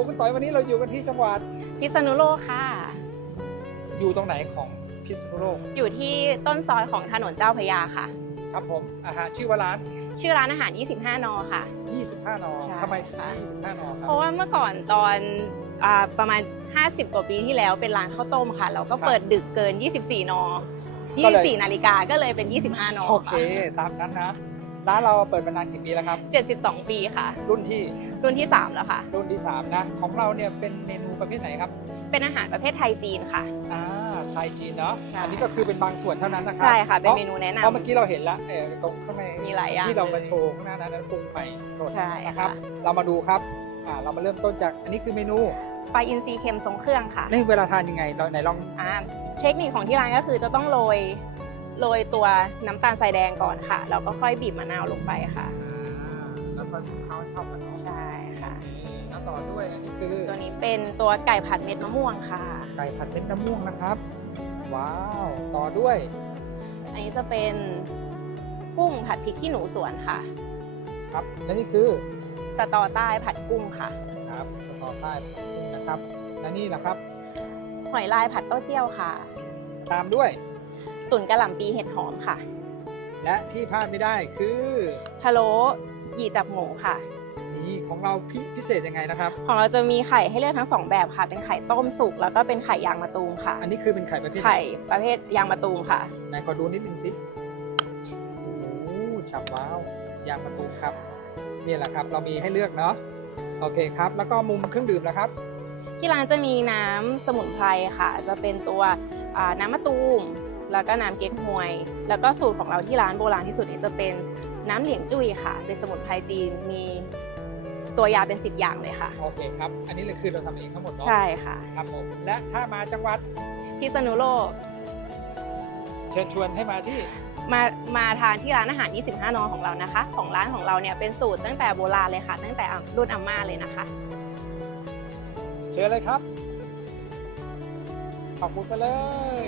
วคุณต่อยวันนี้เราอยู่กันที่จังหวัดพิษณุโลกค่ะ อยู่ตรงไหนของพิษณุโลก อยู่ที่ต้นซอยของถนนเจ้าพระยาค่ะ ครับผมอาหารชื่อว่าร้าน ชื่อร้านอาหาร 25 นอค่ะ 25 นอใช่ทำไมถึงค่ะ 25 นอครัเพราะว่าเมื่อก่อนตอนอ่าประมาณ 50 กว่าปีที่แล้วเป็นร้านข้าวต้มค่ะ เราก็เปิดดึกเกิน 24นอ24 นาฬิกาก็เลยเป็น 25นอโอเค ค่ะ ตามนั้นนะ ร้านเราเปิดมานานกี่ปีแล้วครับ 72 ปีค่ะ รุ่นที่รุ่นที่ 3 แล้วค่ะ รุ่นที่ 3 นะ ของเราเนี่ยเป็นเมนูประเภทไหนครับ เป็นอาหารประเภทไทยจีนค่ะ อ่า ไทยจีนเนาะ ใช่ อันี้ก็คือเป็นบางส่วนเท่านั้นนะครัใช่ค่ะ เป็นเมพรานูแนะนำ เพราะเมื่อกี้เราเห็นแล้วเออตรงข้างในมีหลายอย่างที่เรามาเลยโชว์ข้างหน้านั้นนั้นปรุงใหม่สดใช่นะครับ ค่ะ เรามาดูครับ อ่า เรามาเริ่มต้นจาก อันนี้คือเมนูปลาอินทรีย์เค็มทรงเครื่องค่ะ นี่เวลาทานยังไงเราไหนลอง อ่าเทคนิคของที่ร้านก็คือจะต้องโรย โรยตัวน้ำตาลทรายแดงก่อนค่ะแล้วก็ค่อยบีบมะนาวลงไปค่ะอ่าแล้วก็คลุกเคล้าให้เข้ากันเนาะใช่ค่ะ แล้วต่อด้วยอันนี้คือตัวนี้เป็นตัวไก่ผัดเม็ดมะม่วงค่ะ ไก่ผัดเม็ดมะม่วงนะครับ ว้าวต่อด้วย อันนี้จะเป็นกุ้งผัดพริกขี้หนูสวนค่ะ ครับและนี่คือสตอใต้ผัดกุ้งค่ะครับสตอใต้ผัดกุ้งนะครับ และนี่นะครับ หอยลายผัดเต้าเจี้ยวค่ะ ตามด้วย ตุ๋นกระหล่ำปีเห็ดหอมค่ะ และที่พลาดไม่ได้คือพะโล้หยี่จับหมูค่ะ นี่ของเราพิพิเศษยังไงนะครับ ของเราจะมีไข่ให้เลือกทั้งสองแบบค่ะ เป็นไข่ต้มสุกแล้วก็เป็นไข่ยางมะตูมค่ะ อันนี้คือเป็นไข่ประเภทหนไข่ประเภทยางมะตูมค่ะ ไหนขอดูนิดนึงสิโอ้โหฉับว้าวยางประตูครับนี่แหละครับ เรามีให้เลือกเนาะโอเคครับ แล้วก็มุมเครื่องดื่มแล้วครับ ที่ร้านจะมีน้ำสมุนไพรค่ะ จะเป็นตัวอ่าน้ำมะตูม แล้วก็น้ำเก๊กฮวย แล้วก็สูตรของเราที่ร้านโบราณที่สุดเนี่ยจะเป็นน้ำเหลียงจุ้ยค่ะ เป็นสมุนไพรจีนมีตัวยาเป็น 10 อย่างเลยค่ะ โอเคครับ อันนี้เลยคือเราทำเองทั้งหมดเนาะใช่ค่ะ ครับผมและถ้ามาจังหวัดพิษณุโลก เชิญชวนให้มาที่มามาทานที่ร้านอาหาร 25 นอของเรานะคะ ของร้านของเราเนี่ยเป็นสูตรตั้งแต่โบราณเลยค่ะ ตั้งแต่รุ่นอาม่าเลยนะคะ เชิญเลยครับ ขอบคุณกันเลย